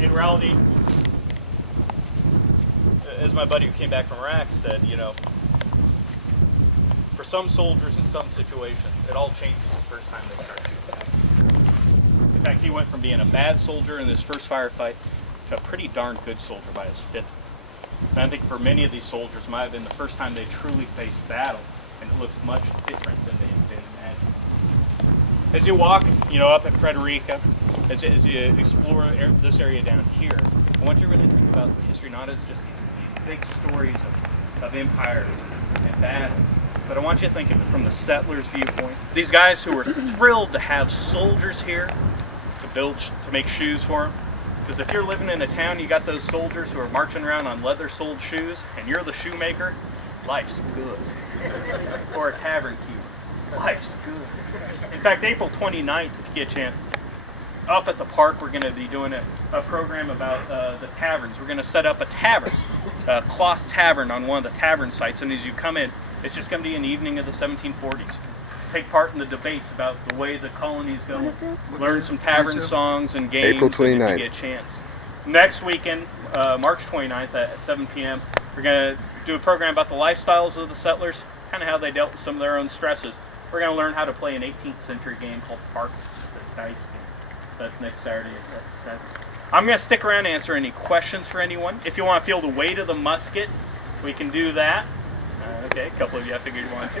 In reality, as my buddy who came back from Iraq said, you know, for some soldiers in some situations, it all changes the first time they start shooting. In fact, he went from being a bad soldier in his first firefight to a pretty darn good soldier by his fifth. And I think for many of these soldiers, it might have been the first time they truly faced battle, and it looks much different than they had been imagining. As you walk, you know, up at Frederica, as you explore this area down here, I want you to really think about history not as just these big stories of empires and battle, but I want you to think of it from the settlers' viewpoint. These guys who were thrilled to have soldiers here to make shoes for them. Because if you're living in a town, you got those soldiers who are marching around on leather-soled shoes, and you're the shoemaker, life's good. Or a tavern keeper, life's good. In fact, April 29th, if you get a chance, up at the park, we're going to be doing a program about the taverns. We're going to set up a tavern, a cloth tavern on one of the tavern sites, and as you come in, it's just going to be an evening of the 1740s. Take part in the debates about the way the colonies go. Learn some tavern songs and games April 29th. if you get a chance. Next weekend, March 29th at 7 p.m., we're going to do a program about the lifestyles of the settlers, kind of how they dealt with some of their own stresses. We're going to learn how to play an 18th century game called Park, the dice game. So that's next Saturday at 7. I'm going to stick around and answer any questions for anyone. If you want to feel the weight of the musket, we can do that. Okay, a couple of you I figured you wanted to.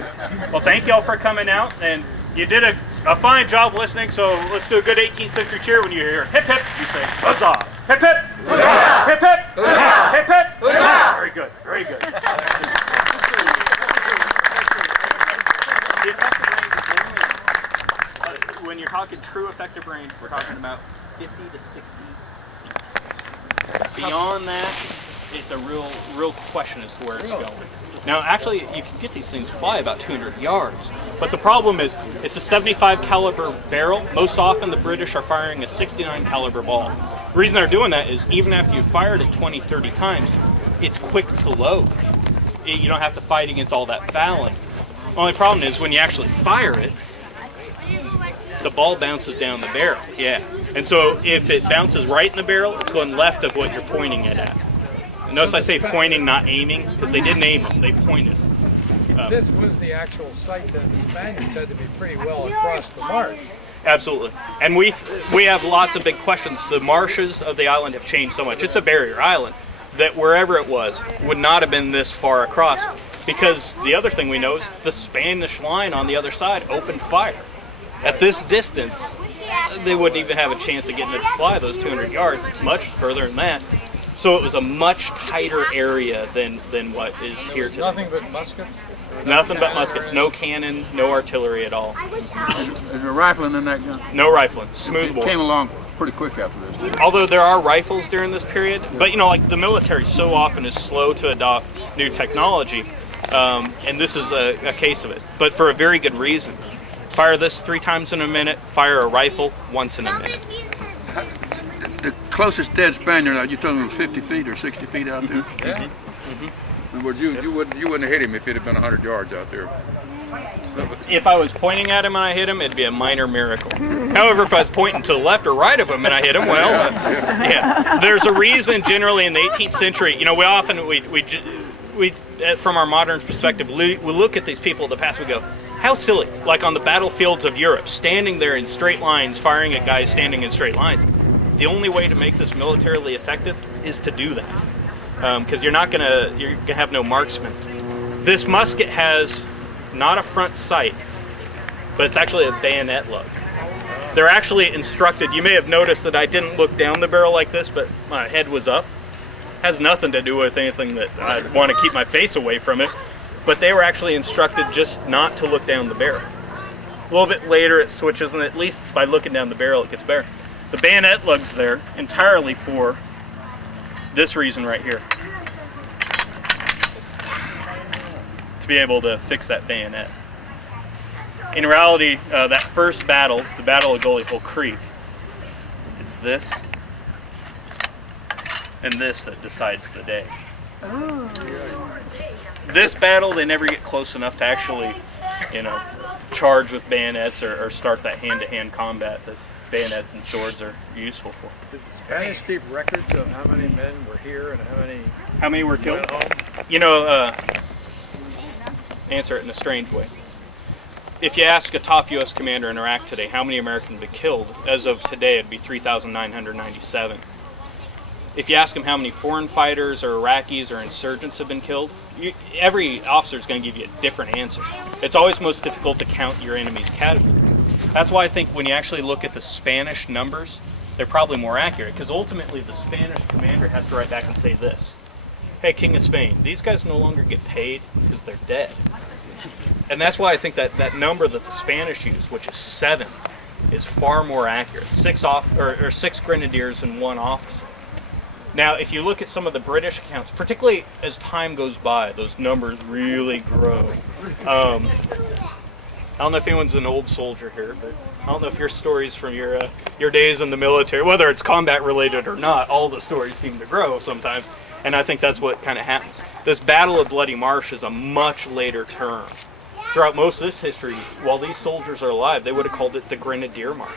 Well, thank you all for coming out, and you did a fine job listening, so let's do a good 18th century cheer. When you hear hip hip, you say huzzah! Hip hip! Huzzah! Hip hip! Huzzah! Hip hip! Huzzah! Very good, very good. The effective range is only, when you're talking true effective range, we're talking about 50 to 60. Beyond that, it's a real question as to where it's going. Now, actually, you can get these things fly about 200 yards, but the problem is it's a 75 caliber barrel. Most often, the British are firing a 69 caliber ball. The reason they're doing that is even after you've fired it 20, 30 times, it's quick to load. You don't have to fight against all that fouling. The only problem is when you actually fire it, the ball bounces down the barrel. Yeah, and so if it bounces right in the barrel, it's going left of what you're pointing it at. Notice I say pointing, not aiming, because they didn't aim them, they pointed. This was the actual site that the Spaniards had to be pretty well across the marsh. Absolutely. And we have lots of big questions. The marshes of the island have changed so much. It's a barrier island that wherever it was would not have been this far across, because the other thing we know is the Spanish line on the other side opened fire. At this distance, they wouldn't even have a chance of getting it to fly those 200 yards. It's much further than that. So it was a much tighter area than what is here today. Nothing but muskets? Nothing but muskets. No cannon, no artillery at all. Is there rifling in that gun? No rifling. Smooth bore. It came along pretty quick after this. Although there are rifles during this period, but you know, like the military so often is slow to adopt new technology, and this is a case of it. But for a very good reason. Fire this 3 times in a minute. Fire a rifle once in a minute. The closest dead Spaniard, you told him was 50 feet or 60 feet out there? Yeah. In other words, you wouldn't have hit him if it had been 100 yards out there. If I was pointing at him and I hit him, it'd be a minor miracle. However, if I was pointing to the left or right of him and I hit him, well, yeah. There's a reason generally in the 18th century, you know, we often, from our modern perspective, we look at these people of the past, we go, how silly. Like on the battlefields of Europe, standing there in straight lines, firing at guys standing in straight lines. The only way to make this militarily effective is to do that, because you're gonna have no marksman. This musket has not a front sight, but it's actually a bayonet lug. They're actually instructed. You may have noticed that I didn't look down the barrel like this, but my head was up. Has nothing to do with anything that I want to keep my face away from it, but they were actually instructed just not to look down the barrel. A little bit later it switches, and at least by looking down the barrel it gets better. The bayonet lug's there entirely for this reason right here. To be able to fix that bayonet. In reality, that first battle, the Battle of Gully Hole Creek, it's this and this that decides the day. This battle, they never get close enough to actually, you know, charge with bayonets or start that hand-to-hand combat. bayonets and swords are useful for. Did the Spanish keep records of how many men were here and How many were killed? went home? You know, answer it in a strange way. If you ask a top U.S. commander in Iraq today how many Americans have been killed, as of today it'd be 3,997. If you ask them how many foreign fighters or Iraqis or insurgents have been killed, every officer is going to give you a different answer. It's always most difficult to count your enemy's casualties. That's why I think when you actually look at the Spanish numbers, they're probably more accurate, because ultimately the Spanish commander has to write back and say this: hey, King of Spain, these guys no longer get paid because they're dead. And that's why I think that number that the Spanish use, which is 7, is far more accurate. 6 grenadiers and 1 officer. Now, if you look at some of the British accounts, particularly as time goes by, those numbers really grow. I don't know if anyone's an old soldier here, but I don't know if your stories from your days in the military, whether it's combat related or not, all the stories seem to grow sometimes. And I think that's what kind of happens. This Battle of Bloody Marsh is a much later term. Throughout most of this history, while these soldiers are alive, they would have called it the Grenadier Marsh.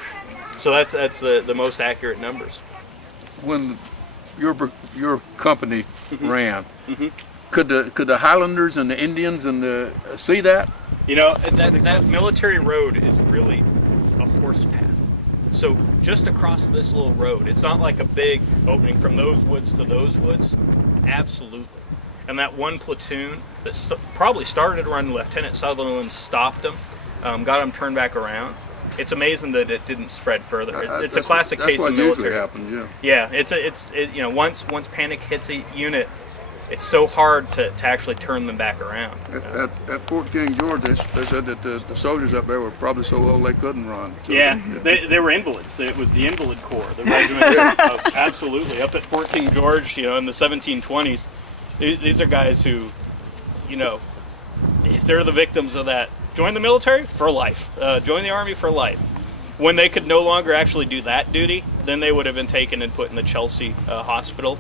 So that's the most accurate numbers. When your company ran, could the Highlanders and the Indians and see that? You know, that military road is really a horse path. So just across this little road, it's not like a big opening from those woods to those woods. Absolutely. And that one platoon that probably started around Lieutenant Sutherland stopped them, got them turned back around. It's amazing that it didn't spread further. It's a classic case of military. That's what usually happens, yeah. Yeah, you know, once panic hits a unit, it's so hard to actually turn them back around. At Fort King George, they said that the soldiers up there were probably so old they couldn't run. So, yeah, they were invalids. It was the Invalid Corps, the regiment. Absolutely. Up at Fort King George, you know, in the 1720s, these are guys who, you know, if they're the victims of that, join the military for life. Join the Army for life. When they could no longer actually do that duty, then they would have been taken and put in the Chelsea hospital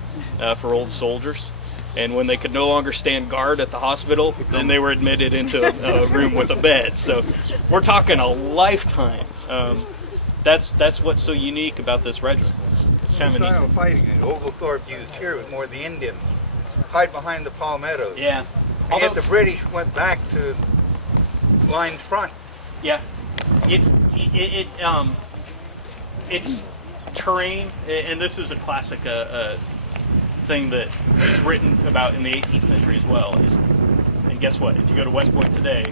for old soldiers. And when they could no longer stand guard at the hospital, then they were admitted into a room with a bed. So we're talking a lifetime. That's what's so unique about this regiment. It's kind of The style neat. of fighting that Oglethorpe used here was more the Indian. Hide behind the palmettos. Yeah. And yet the British went back to lines front. Yeah. It's terrain, and this is a classic thing that is written about in the 18th century as well. And guess what? If you go to West Point today,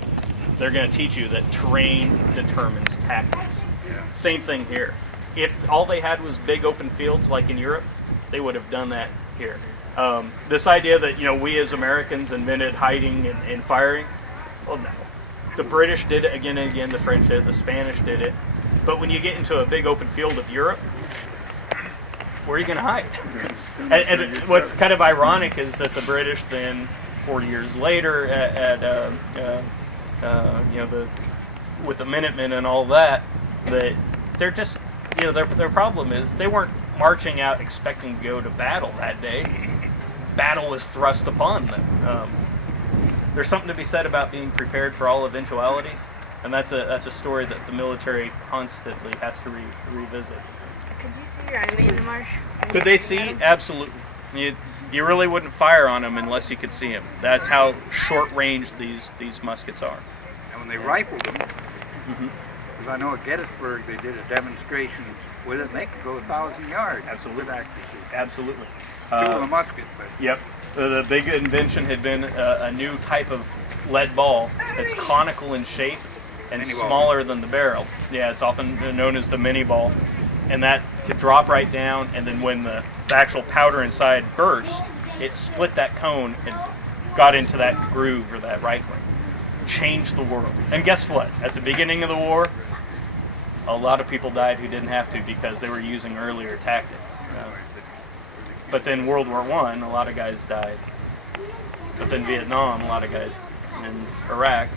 they're going to teach you that terrain determines tactics. Yeah. Same thing here. If all they had was big open fields like in Europe, they would have done that here. This idea that, you know, we as Americans invented hiding and firing, well, no. The British did it again and again, the French did it, the Spanish did it. But when you get into a big open field of Europe, where are you going to hide? And what's kind of ironic is that the British then, 40 years later, you know, with the Minutemen and all that, that they're just, you know, their problem is they weren't marching out expecting to go to battle that day. Battle was thrust upon them. There's something to be said about being prepared for all eventualities, and that's a story that the military constantly has to revisit. Could you see your enemy in the marsh? Could they see? Absolutely. You really wouldn't fire on them unless you could see them. That's how short range these muskets are. And when they rifled them, because I know at Gettysburg they did a demonstration with it, and they could go 1,000 yards. Absolutely. With accuracy. Absolutely. Two of a musket, but Yep. The big invention had been a new type of lead ball that's conical in shape and Mini ball. smaller than the barrel. Yeah, it's often known as the mini ball. And that could drop right down, and then when the actual powder inside burst, it split that cone and got into that groove or that rifling. Changed the world. And guess what? At the beginning of the war, a lot of people died who didn't have to because they were using earlier tactics. But then World War I, a lot of guys died. But then Vietnam, a lot of guys, and Iraq,